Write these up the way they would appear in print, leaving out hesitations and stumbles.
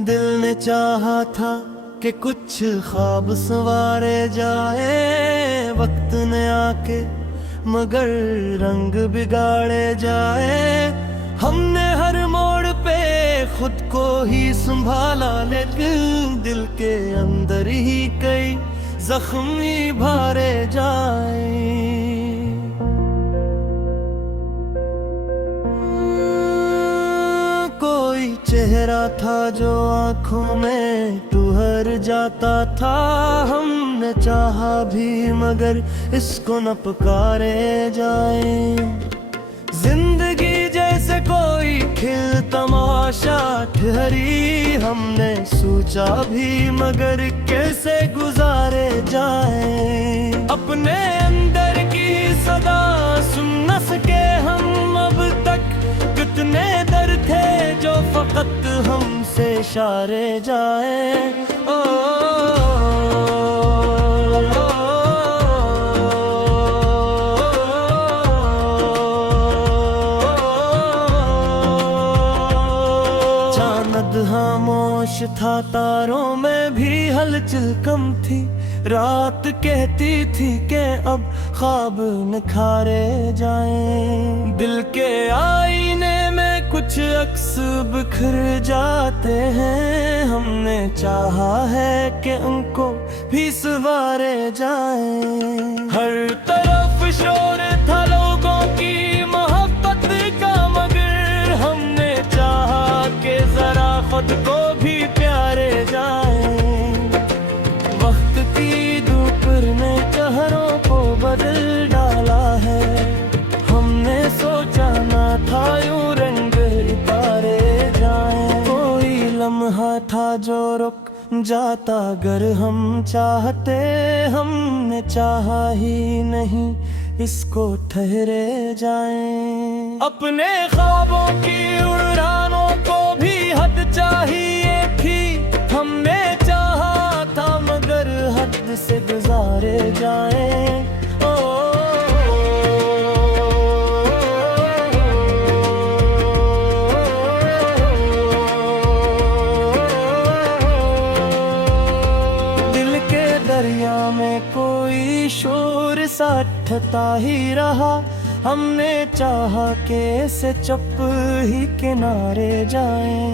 दिल ने चाहा था कि कुछ ख्वाब संवारे जाए, वक्त ने आके मगर रंग बिगाड़े जाए। हमने हर मोड़ पे खुद को ही संभाला, लेकिन दिल के अंदर ही कई जख्मी भरे जाए। कोई चेहरा था जो आंखों में ठहर जाता था, हमने चाहा भी मगर इसको न पुकारे जाए। जिंदगी जैसे कोई खेल तमाशा ठहरी, हमने सोचा भी मगर कैसे गुजारे जाए। अपने अंदर की सदा सुन न सके हम अब तक, कितने दर्द थे जो फकत हमसे इशारे जाए। चांद खामोश था, तारों में भी हलचल कम थी। रात कहती थी कि अब ख्वाब निखारे जाएं। दिल के आईने में कुछ अक्स बिखर जाते हैं, हमने चाहा है कि उनको भी संवारे जाएं। हर तरफ शोर था लोगों की मोहब्बत का, मगर हमने चाहा कि जरा खुद को भी प्यारे जाएं। वक्त की दोपहर ने चेहरों को बदल डाला है, हमने सोचा ना था यूं रंग उतारे जाएं। कोई लम्हा था जो रुक जाता अगर हम चाहते, हमने चाहा ही नहीं इसको ठहरे जाएं। अपने ख्वाबों की उड़ानों को भी हद चाहिए थी, हमने चाहा था मगर हद से गुजारे जाएं। दिल के दरिया में कोई शोर सा उठता ही रहा, हमने चाहा कि से चुप ही किनारे जाएं।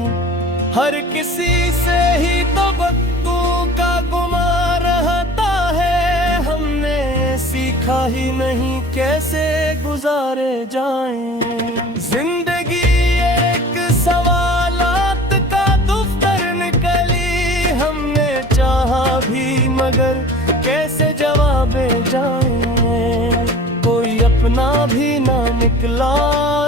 हर किसी से ही तो वक्तों का गुमा रहता है, हमने सीखा ही नहीं कैसे गुजारे जाएं। जिंदगी एक सवालात का दफ्तर निकली, हमने चाहा भी मगर कैसे जवाबे जाएं। कोई अपना भी ना निकला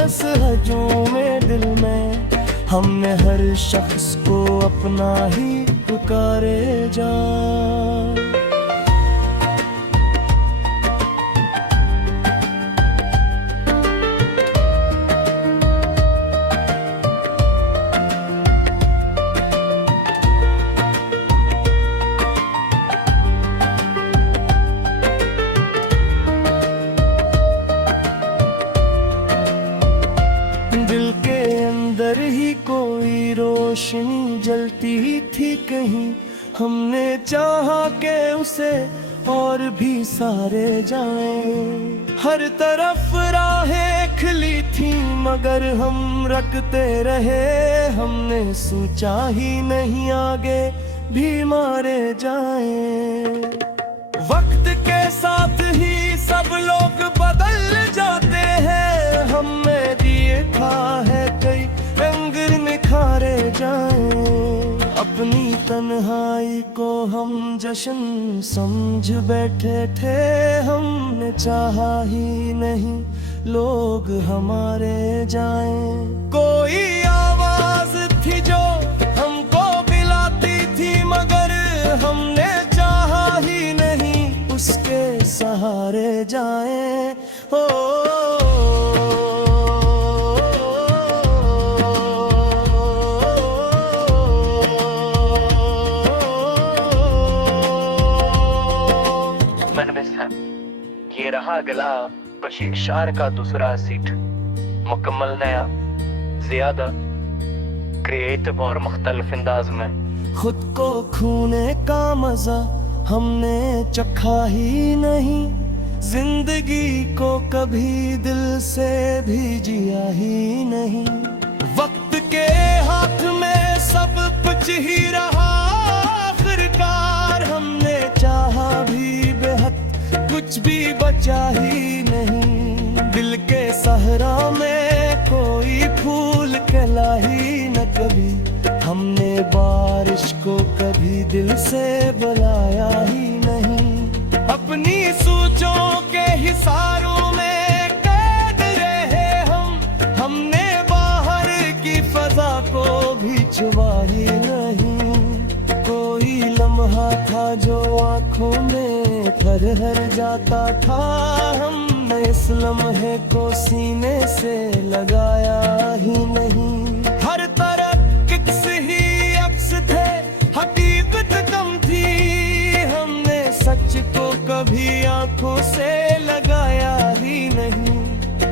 इस हजूम में दिल में, हमने हर शख्स को अपना ही पुकारे जा। दिल के अंदर ही कोई रोशनी जलती थी कहीं, हमने चाहा कि उसे और भी सारे जाएं। हर तरफ राहें खिली थी मगर हम रखते रहे, हमने सोचा ही नहीं आगे भी मारे जाएं। वक्त के साथ ही सब लोग बदल जाते हैं, हमें देखा है कई रंग निखारे जाएं। अपनी तन्हाई को हम जश्न समझ बैठे थे, हमने चाहा ही नहीं लोग हमारे जाएं। कोई आवाज थी जो हमको बुलाती थी मगर हमने चाहा ही नहीं उसके सहारे जाएं। हो मन में था ये रहा गला बशीर शार का दूसरा सीट मुकम्मल नया, ज्यादा क्रिएटिव और मुख्तलिफ अंदाज में। खुद को खोने का मजा हमने चखा ही नहीं, जिंदगी को कभी दिल से भी जिया ही नहीं। वक्त के हाथ में सब कुछ ही रहा, आखिरकार हमने चाहा भी बेहद कुछ भी बचा ही नहीं। दिल के सहरा में कोई फूल खिला ही न कभी, हमने बारिश को कभी दिल से बुलाया ही नहीं। अपनी सोचों के हिसारों में कैद रहे हमने बाहर की फजा को भी छुआ ही नहीं। कोई लम्हा था जो आंखों में फरहर जाता था, हमने इस लम्हे को सीने से लगाया ही नहीं। हर तरफ किक्स ही अक्स थे, हकीकत कम थी, हमने सच को कभी आंखों से लगाया ही नहीं।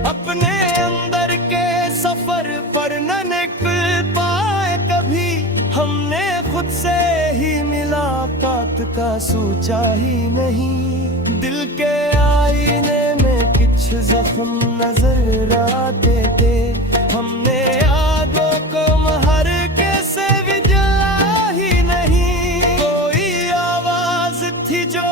अपने अंदर के सफर पर न निकल पाए कभी, हमने खुद से ही मुलाकात का सोचा ही नहीं। दिल के आईने में कुछ जख्म नजर आते थे, हमने आगों को महर कैसे भी जला ही नहीं। कोई आवाज थी जो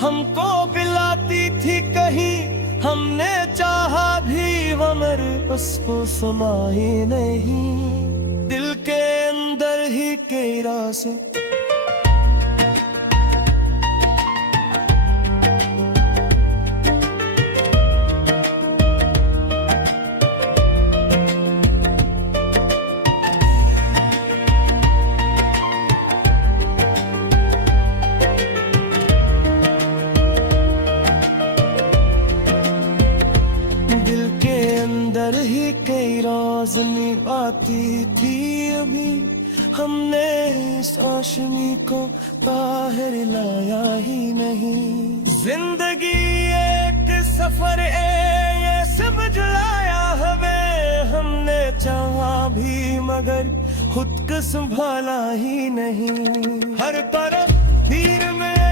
हमको बुलाती थी कहीं, हमने चाहा भी मगर उसको सुना ही नहीं। दिल के अंदर ही कई राज़ ही कई रोशनी आती थी अभी, हमने इस रोशनी को बाहर लाया ही नहीं। जिंदगी एक सफर ये समझ लाया हमें, हमने चाहा भी मगर खुद को संभाला ही नहीं। हर तरफ भीड़ में